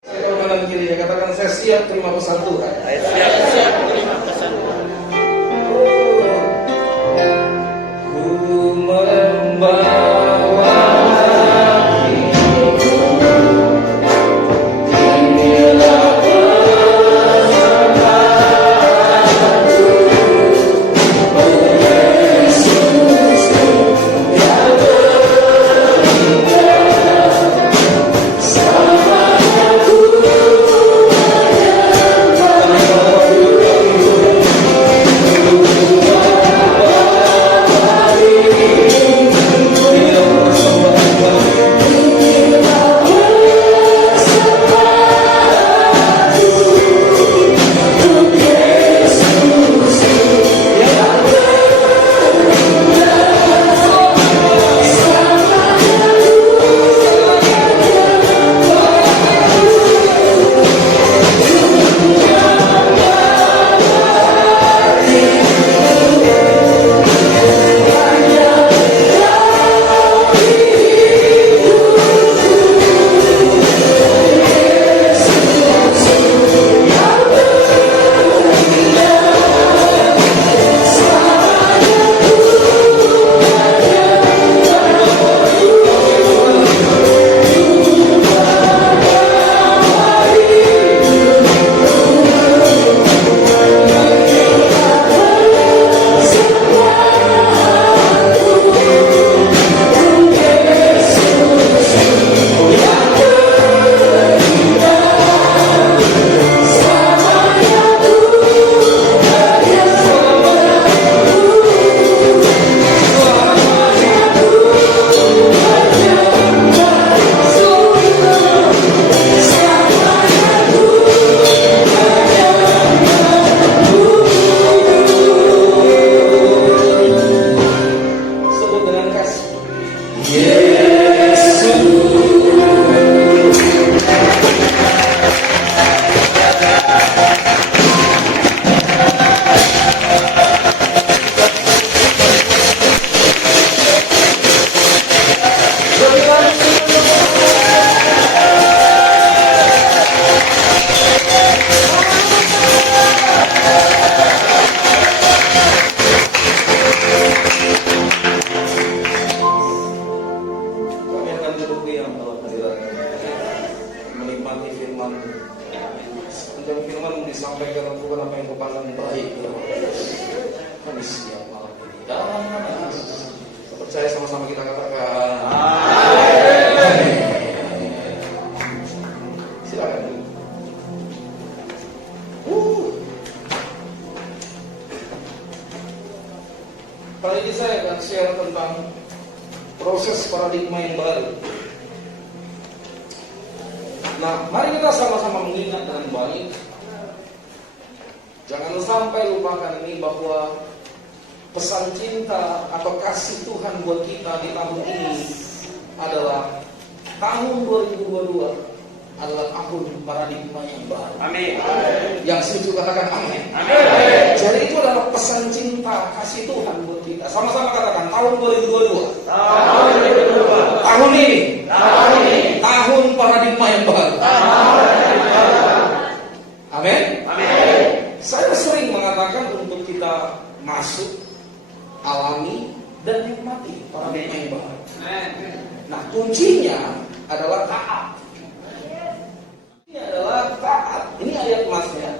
Saya kanan kiri, katakan saya siap terima pesan Tuhan. Saya siap terima pesan Tuhan. Ku membawa disampaikan bukan apa yang kau pandang baik. Kami siap malam ini. Dan percaya sama-sama kita katakan amin. Silakan. Kali ini saya akan share tentang proses paradigma yang baru. Nah, mari kita sama-sama mengingat dengan baik. Jangan sampai lupakan ini bahwa pesan cinta atau kasih Tuhan buat kita di tahun ini adalah tahun 2022 adalah tahun paradigma yang baru. Amin. Yang setuju katakan amin. Amin. Jadi itu adalah pesan cinta kasih Tuhan buat kita. Sama-sama katakan tahun 2022. Tahun 2022. Tahun ini. Tahun ini. Tahun paradigma yang baru. Amin. Amin. Saya sering mengatakan untuk kita masuk, alami, dan nikmati paradigma yang baru. Nah, kuncinya adalah taat. Ini adalah taat. Ini ayat emasnya.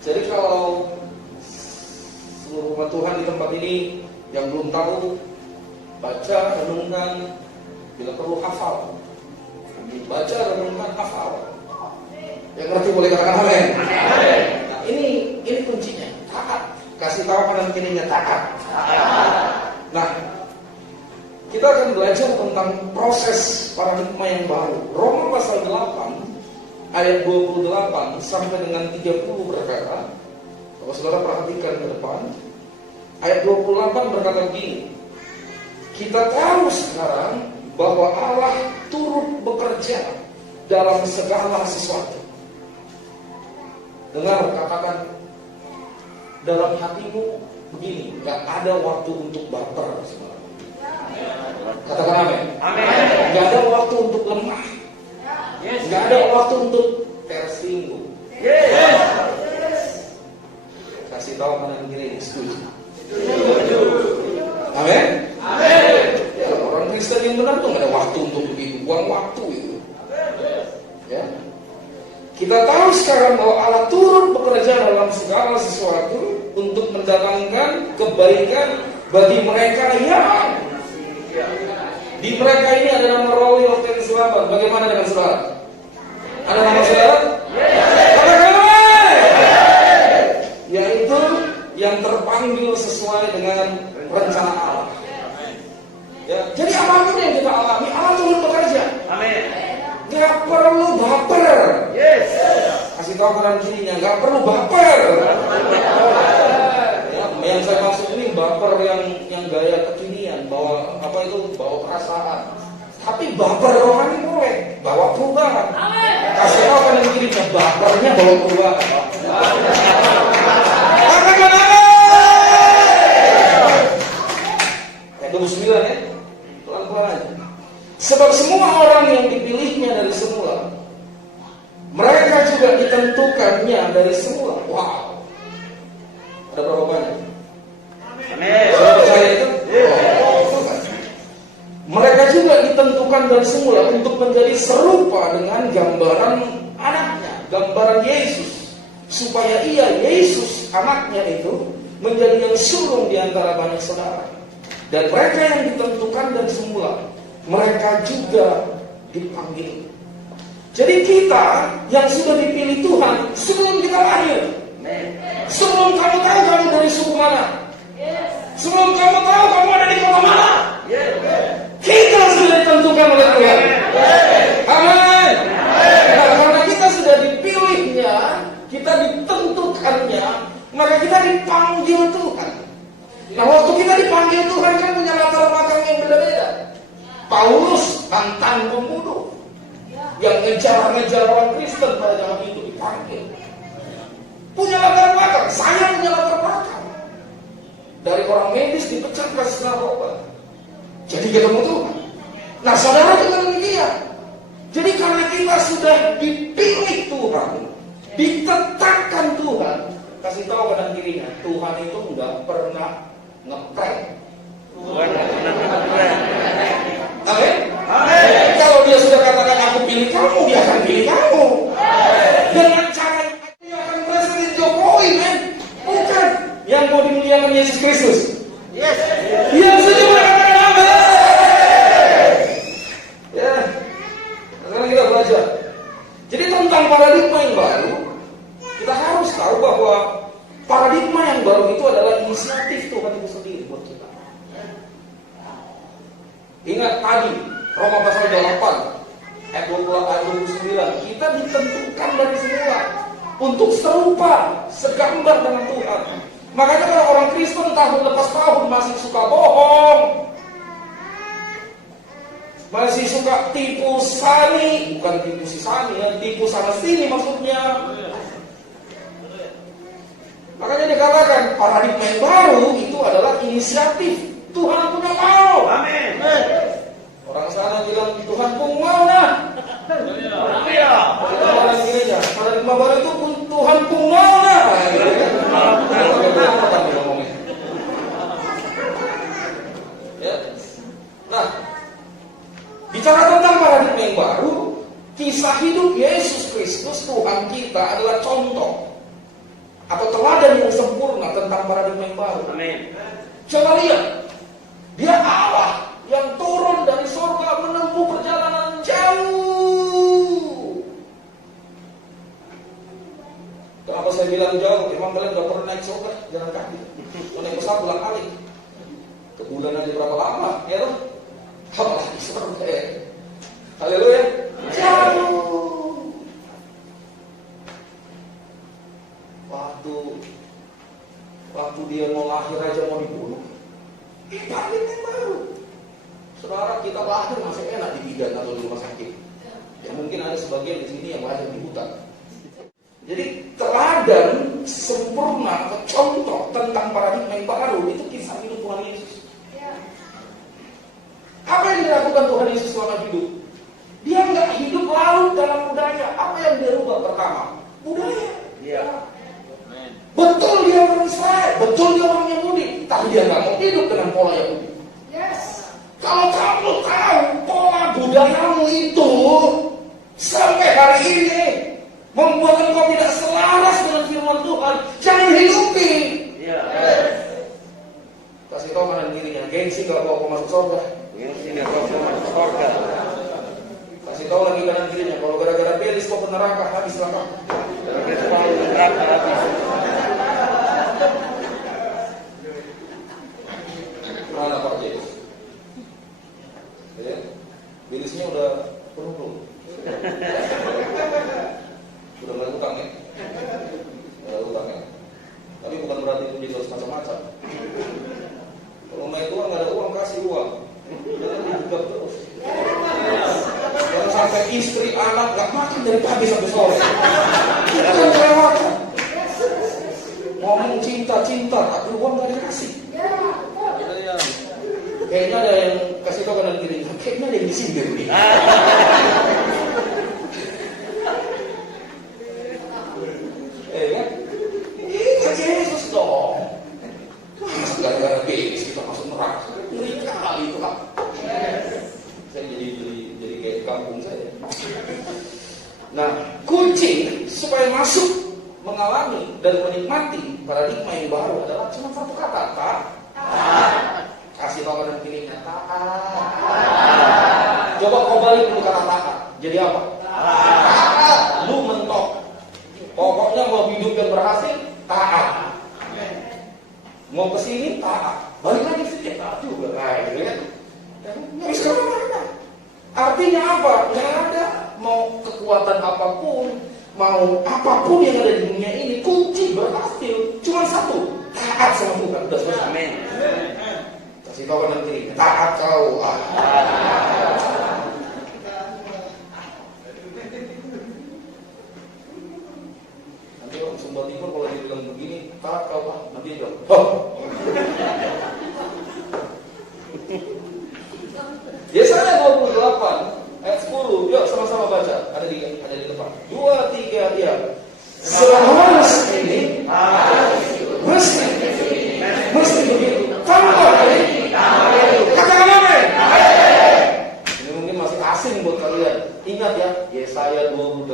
Jadi kalau seluruh umat Tuhan di tempat ini yang belum tahu, baca, renungkan, bila perlu hafal. Baca, renungkan, hafal. Yang ngerti boleh katakan amin. Nah, ini kuncinya, taat. Kasih tahu kanan kirinya taat. Nah, kita akan belajar tentang proses paradigma yang baru. Roma pasal 8 ayat 28 sampai dengan 30 berkata, kalau saudara perhatikan ke depan, ayat 28 berkata begini, kita tahu sekarang bahwa Allah turut bekerja dalam segala sesuatu. Dengar, katakan dalam hatimu begini, gak ada waktu untuk baper. Katakan amin. Amin. Gak ada waktu untuk lemah. Gak ada sesuatu untuk tersinggung. Kasih tahu kanan kiri, setuju. Amin. Ya, orang Kristen yang benar tuh nggak ada waktu untuk begitu, buang waktu itu. Ya. Kita tahu sekarang bahwa Allah turut bekerja dalam segala sesuatu untuk mendatangkan kebaikan bagi mereka yang di mereka ini ada nama Rawi Okten Selatan. Bagaimana dengan saudara? Ada nama saudara? Yaitu yang terpanggil sesuai dengan rencana Allah. Ya, jadi apapun yang kita alami, Allah turut bekerja. Amin. Gak perlu baper. Yes. Kasih tahu kanan kirinya, gak perlu baper. Ya, yang saya maksud ini baper yang gaya kekinian, bawa apa itu, bawa perasaan. Tapi baper rohani boleh, bawa perubahan. Kasih tahu kanan kirinya, bapernya bawa perubahan. Katakan ayat 29 ya, pelan-pelan aja. Sebab semua orang yang dipilihnya dari semula, mereka juga ditentukannya dari semula. Wow. Ada berapa banyak? Amin. Sudah percaya itu? Mereka juga ditentukan dari semula untuk menjadi serupa dengan gambaran anaknya, gambaran Yesus, supaya ia, Yesus anaknya itu, menjadi yang sulung di antara banyak saudara. Dan mereka yang ditentukan dari semula, mereka juga dipanggil. Jadi kita yang sudah dipilih Tuhan sebelum kita lahir, sebelum kamu tahu kamu dari suku mana, sebelum kamu tahu kamu ada di kota mana, kita sudah ditentukan oleh Tuhan. Amin. Nah, karena kita sudah dipilihnya, kita ditentukannya, maka kita dipanggil Tuhan. Nah, waktu kita dipanggil Tuhan kan punya latar belakang yang berbeda. Paulus mantan pembunuh yang ngejar orang Kristen pada zaman itu dipanggil. Punya latar belakang, saya punya latar belakang. Dari orang medis dipecat kasus narkoba. Jadi ketemu Tuhan. Nah, saudara juga demikian. Jadi karena kita sudah dipilih Tuhan, ditetapkan Tuhan, kasih tahu kanan kirinya, Tuhan itu nggak pernah ngeprank. Amin. Kalau dia sudah katakan aku pilih kamu, dia akan pilih kamu. Dengan cara itu dia akan Presiden Jokowi, men. Bukan yang mau dimuliakan Yesus Kristus. Yes. Yang setuju mengatakan amin. Ya. Sekarang kita belajar. Jadi tentang paradigma yang baru, kita harus tahu bahwa paradigma yang baru itu adalah inisiatif Tuhan itu sendiri buat kita. Ingat tadi Roma pasal 8 ayat 29, kita ditentukan dari semula untuk serupa, segambar dengan Tuhan. Makanya kalau orang Kristen tahun lepas tahun masih suka bohong, masih suka tipu sani, bukan tipu si sani, ya, tipu sana sini maksudnya. Makanya dikatakan paradigma yang baru itu adalah inisiatif Tuhan punya mau. Amin. Orang sana bilang Tuhan pun mau nah. Iya. Orang gereja paradigma baru itu pun Tuhan pun mau nah. Ya. Nah, bicara tentang paradigma yang baru, kisah hidup Yesus Kristus Tuhan kita adalah contoh atau teladan yang sempurna tentang paradigma yang baru. Amin. Coba lihat, dia Allah yang turun dari surga menempuh perjalanan jauh. Kenapa saya bilang jauh? Emang kalian gak pernah naik surga jalan kaki? Naik pesawat pulang kali. Ke bulan aja berapa lama? Ya loh. Apalagi surga ya. Haleluya. Jauh. Waktu dia mau lahir aja mau dibunuh. Paradigma yang baru. Saudara, kita lahir masih enak di bidan atau di rumah sakit. Ya mungkin ada sebagian di sini yang lahir di hutan. Jadi teladan sempurna atau contoh tentang paradigma yang baru itu kisah hidup Tuhan Yesus. Apa yang dilakukan Tuhan Yesus selama hidup? Dia nggak hidup larut dalam budaya. Apa yang dia rubah? Pertama, budaya. Iya. Betul dia orang Israel, betul dia orang Yahudi, tapi dia nggak mau hidup dengan pola Yahudi. Kalau kamu tahu pola budayamu itu sampai hari ini membuat engkau tidak selaras dengan firman Tuhan, jangan hidupi. Iya. Kasih tahu kanan kirinya, gengsi gak bawa kau masuk surga. Gengsi gak bawa kau masuk surga. Kasih tahu lagi kanan kirinya, kalau gara-gara belis kau ke neraka, habis neraka. Gara-gara neraka habis. Mana Pak Jais? Ya, belisnya udah penuh belum? Udah mulai utang ya? Udah utang ya? Tapi bukan berarti itu jadi dosa macam-macam. Kalau main uang nggak ada uang, kasih uang. Jangan dibuka terus. Jangan sampai istri anak nggak makan dari pagi sampai sore. Itu kan kelewatan. Ngomong cinta, tapi uang nggak dikasih. Kayaknya ada yang kasih tau kanan kiri. Kayaknya ada yang disindir nih. Kan? Ingat Yesus dong. Masa gara-gara belis kita masuk neraka? Ngeri kali itu Pak. Saya jadi kayak kampung saya. Nah, kunci supaya masuk mengalami dan menikmati paradigma yang baru adalah cuma satu kata, taat. Kasih tahu kanan kirinya, taat. Coba kau balik dulu kata taat. Jadi apa? Taat. Lu mentok. Pokoknya mau hidup yang berhasil, taat. Mau kesini, taat. Balik lagi sih, taat juga. Nah, gitu kan? Nggak bisa kemana-mana. Artinya apa? Nggak ada. Mau kekuatan apapun, mau apapun yang ada di dunia ini, kunci berhasil cuma satu, taat sama Tuhan. Udah selesai. Amin. Kasih tahu kanan kiri, taat kau. Nanti orang Sumba Timur kalau dia bilang begini, taat kau, nanti dia bilang, oh. Yesaya 28 ayat 10, yuk sama-sama baca. Ada di depan. 2, 3, ya. Seharus ini mesti begitu. Tanpa ini. Katakan amin. Ini mungkin masih asing buat kalian. Ingat ya, Yesaya 28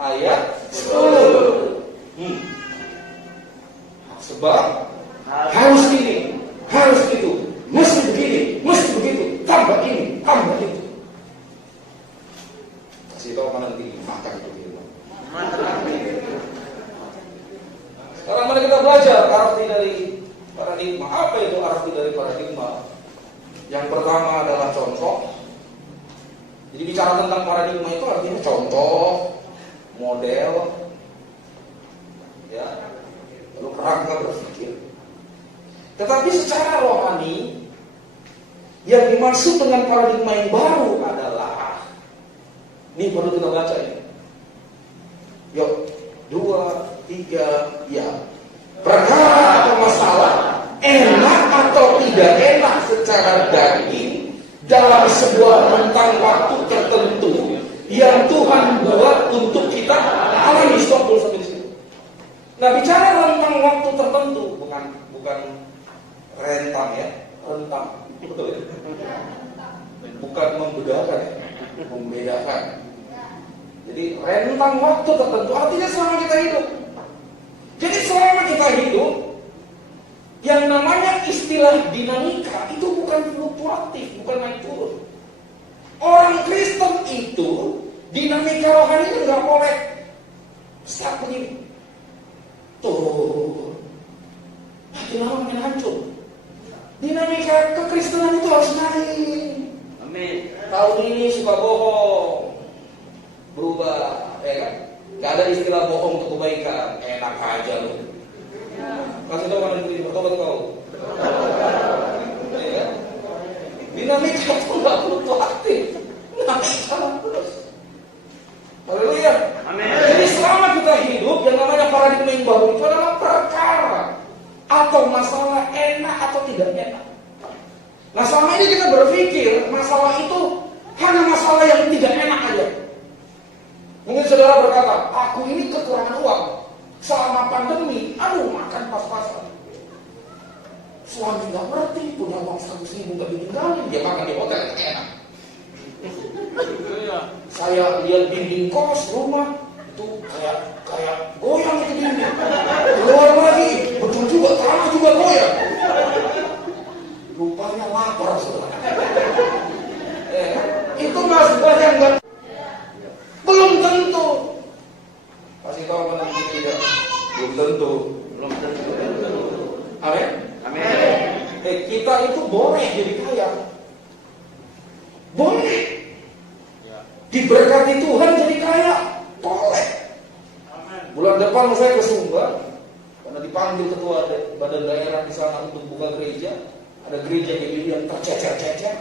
ayat 10. Sebab harus ini, harus itu, mesti begini, mesti begitu, tambah ini, tambah itu. Kasih tahu kanan kiri, makan itu firman. Sekarang mari kita belajar arti dari paradigma. Apa itu arti dari paradigma? Yang pertama adalah contoh. Jadi bicara tentang paradigma itu artinya contoh, model, ya, lalu kerangka berpikir. Tetapi secara rohani, yang dimaksud dengan paradigma yang baru adalah, ini perlu kita baca ya. Yuk, 2, 3, ya. Perkara atau masalah, enak atau tidak enak secara daging dalam sebuah rentang waktu tertentu yang Tuhan buat untuk kita alami. Stop dulu sampai di situ. Nah, bicara rentang waktu tertentu, bukan rentang ya, rentang, betul ya? Bukan membedakan ya, membedakan. Jadi rentang waktu tertentu artinya selama kita hidup. Jadi selama kita hidup, yang namanya istilah dinamika itu bukan fluktuatif, bukan naik turun. Orang Kristen itu dinamika rohani itu nggak boleh start begini, turun, makin lama makin hancur. Dinamika kekristenan itu harus naik. Amin. Tahun ini suka bohong, berubah, ya kan? Gak ada istilah bohong untuk kebaikan. Enak aja lu. Kasih tau kanan kiri, bertobat kau. Ya kan? Dinamika itu gak fluktuatif. Nah, salah terus. Haleluya. Amin. Jadi selama kita hidup, yang namanya paradigma yang baru itu adalah perkara atau masalah enak atau tidak enak. Nah, selama ini kita berpikir masalah itu hanya masalah yang tidak enak aja. Mungkin saudara berkata, aku ini kekurangan uang. Selama pandemi, aduh makan pas-pasan. Suami nggak ngerti, punya uang 100.000 nggak ditinggalin, dia makan di hotel enak. Saya lihat dinding kos rumah itu kayak goyang itu dinding. Keluar lagi, betul juga tanah juga goyang. Rupanya lapar saudara. Itu mas banyak nggak? Belum tentu. Kasih tahu kan tidak? Belum tentu. Belum tentu. Amin. Amin. Kita itu boleh jadi kaya. Boleh. Diberkati Tuhan jadi kaya. Boleh. Bulan depan saya ke Sumba karena dipanggil ketua badan daerah di sana untuk buka gereja. Ada gereja yang tercecer-cecer.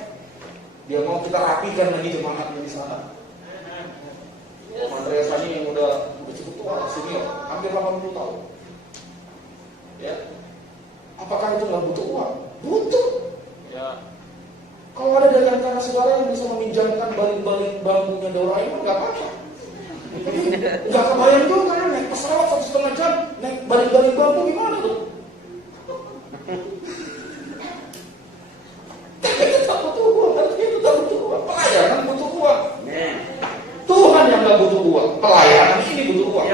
Dia mau kita rapikan lagi jemaatnya di sana. Andreas Hani yang udah cukup tua, senior, hampir 80 tahun. Ya. Apakah itu nggak butuh uang? Butuh. Ya. Kalau ada dari antara saudara yang bisa meminjamkan balik-balik bambunya Doraemon, nggak apa-apa. Nggak kebayang tuh karena naik pesawat 1,5 jam, naik balik-balik bambu gimana tuh? Tapi kita butuh uang, itu tak butuh uang. Pelayanan butuh uang. Tuhan yang nggak butuh uang, pelayanan ini butuh uang.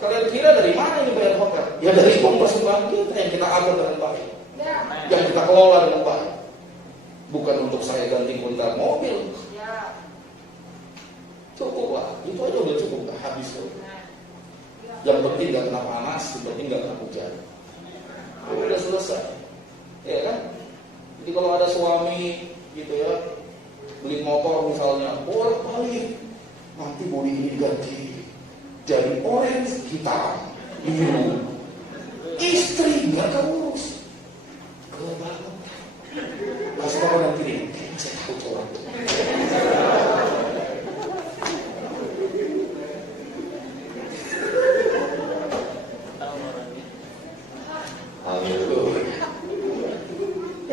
Kalian kira dari mana ini bayar hotel? Ya dari uang persembahan kita yang kita atur dengan baik, yang kita kelola dengan baik. Bukan untuk saya ganti kuntal mobil. Cukup lah, itu aja udah cukup, gak habis loh. Yang penting gak kena panas, yang penting gak kena hujan. Udah selesai, ya kan? Jadi kalau ada suami gitu ya, beli motor misalnya, bolak-balik, nanti bodi ini diganti jadi orange hitam, biru. Istri gak keurus, kebangetan. Kasih tahu nanti nih, saya tahu cowok.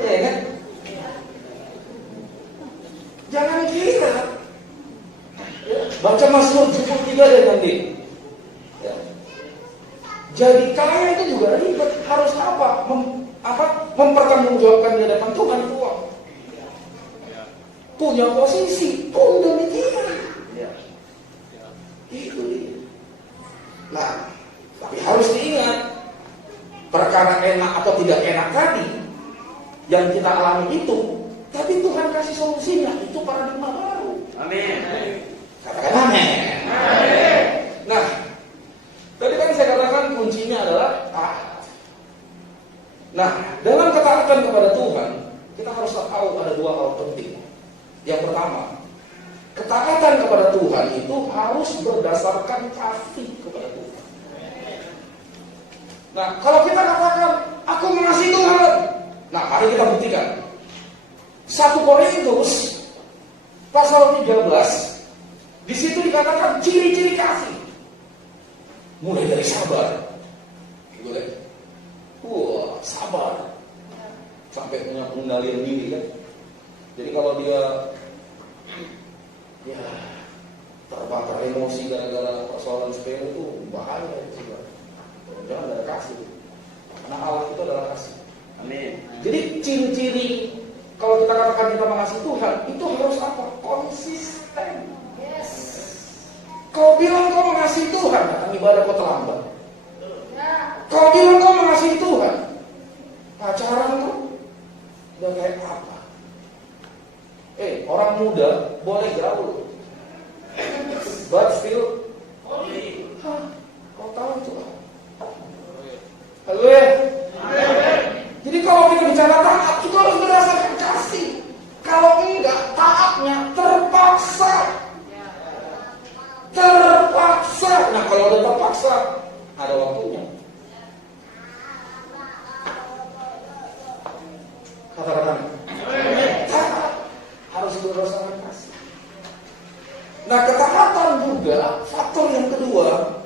Ya kan? Jangan kira. Baca Mazmur 73 deh nanti. Ya. Jadi kaya itu juga ribet. Harus apa? Mempertanggungjawabkan di hadapan Tuhan itu uang. Punya posisi pun demikian. Itu dia. Nah, tapi harus diingat, perkara enak atau tidak enak tadi yang kita alami itu, tapi Tuhan kasih solusinya, itu paradigma baru. Amin. Katakan amin. Amin. Nah, tadi kan saya katakan kuncinya adalah taat. Nah, dalam ketaatan kepada Tuhan, kita harus tahu ada dua hal penting. Yang pertama, ketaatan kepada Tuhan itu harus berdasarkan kasih kepada Tuhan. Nah, kalau kita katakan, aku mengasihi Tuhan. Nah, mari kita buktikan. 1 Korintus pasal 13, di situ dikatakan ciri-ciri kasih. Mulai dari sabar. Boleh? Wah, sabar. Sampai punya pengendalian diri kan. Jadi kalau dia ya terbakar emosi gara-gara persoalan sepele itu bahaya juga. Jangan ada kasih. Karena Allah itu adalah kasih. Amin. Jadi ciri-ciri kalau kita katakan kita mengasihi Tuhan, itu harus apa? Konsisten. Yes. Kau bilang kau mengasihi Tuhan, datang ibadah kau terlambat. Kau bilang kau mengasihi Tuhan, pacaran kau udah kayak apa? Orang muda boleh gaul, but still holy. Kau tahu itu? Halo ya. Jadi kalau kita bicara taat, itu harus berdasarkan kasih. Kalau enggak, taatnya terpaksa. Terpaksa. Nah, kalau udah terpaksa, ada waktunya. Kata-kata taat harus berdasarkan kasih. Nah, ketaatan juga faktor yang kedua.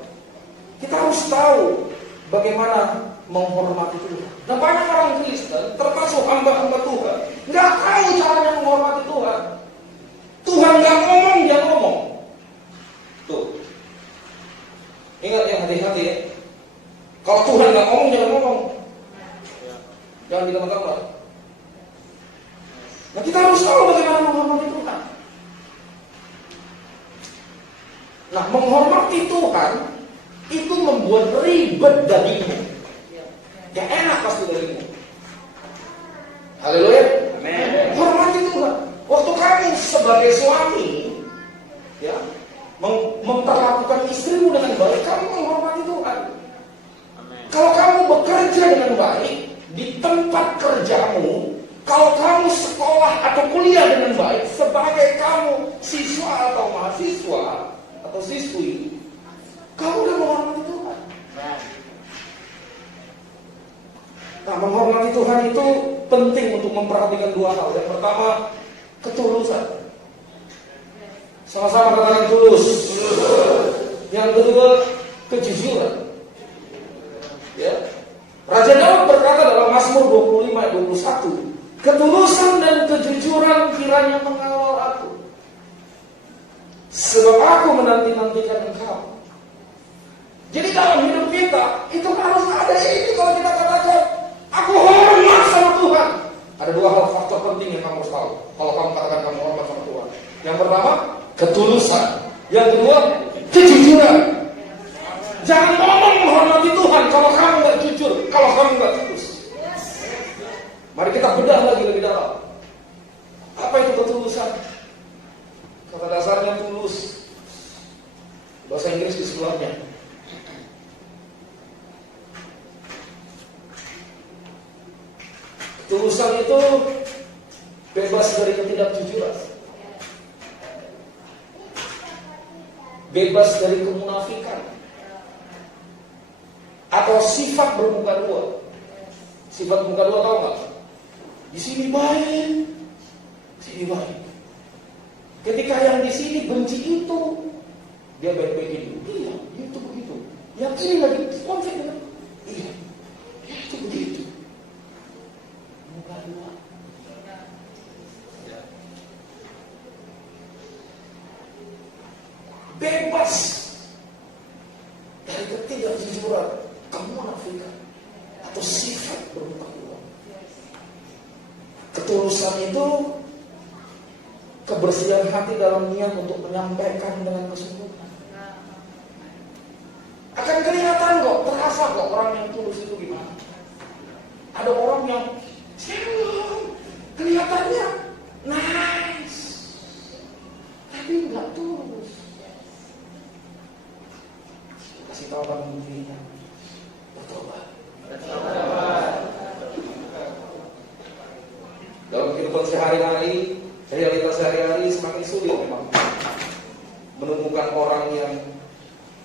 Kita harus tahu bagaimana menghormati Tuhan. Nah, banyak orang Kristen, termasuk hamba-hamba Tuhan, nggak tahu caranya menghormati Tuhan. Tuhan nggak ngomong, dia ngomong. Tuh, Lalu bagaimana menghormati Tuhan? Nah, menghormati Tuhan itu membuat ribet dagingmu. Gak enak pasti dagingmu. Haleluya. Amin. Hormati Tuhan. Waktu kamu sebagai suami, ya, memperlakukan istrimu dengan baik, kamu menghormati Tuhan. Kalau kamu bekerja dengan baik di tempat kerjamu, kalau kamu sekolah atau kuliah dengan baik, sebagai kamu siswa atau mahasiswa atau siswi, kamu udah menghormati Tuhan. Nah, menghormati Tuhan itu penting untuk memperhatikan dua hal. Yang pertama, ketulusan. Sama-sama katakan tulus. Yang kedua, kejujuran. Ya. Raja Daud berkata dalam Mazmur 25 ayat 21, ketulusan dan kejujuran kiranya mengawal aku, sebab aku menanti-nantikan Engkau. Jadi dalam hidup kita itu harus ada ini. Kalau kita katakan aku hormat sama Tuhan, ada dua hal faktor penting yang kamu harus tahu. Kalau kamu katakan kamu hormat sama Tuhan, yang pertama ketulusan, yang kedua kejujuran. Jangan ngomong menghormati Tuhan kalau kamu nggak jujur, kalau kamu nggak tulus. Mari kita bedah lagi lebih dalam. Apa itu ketulusan? Kata dasarnya tulus. Bahasa Inggris di sebelahnya. Ketulusan itu bebas dari ketidakjujuran, bebas dari kemunafikan, atau sifat bermuka dua. Sifat bermuka dua tahu nggak? Di sini baik, sini baik. Ketika yang di sini benci itu, dia baik-baikin dulu. Iya, itu begitu. Yang ini lagi konflik dengan, iya, itu begitu. Muka dua. Bebas dari ketidakjujuran, kemunafikan, atau sifat bermuka dua. Ketulusan itu kebersihan hati dalam niat untuk menyampaikan dengan kesungguhan. Akan kelihatan kok, terasa kok orang yang tulus itu gimana. Ada orang yang kelihatannya nice, tapi nggak tulus. Kasih tahu kamu dirinya, bertobat. Dalam kehidupan sehari-hari, realitas sehari-hari semakin sulit memang menemukan orang yang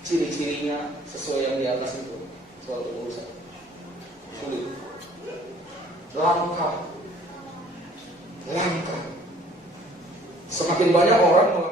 ciri-cirinya sesuai yang di atas itu. Soal urusan sulit, langka. Semakin banyak orang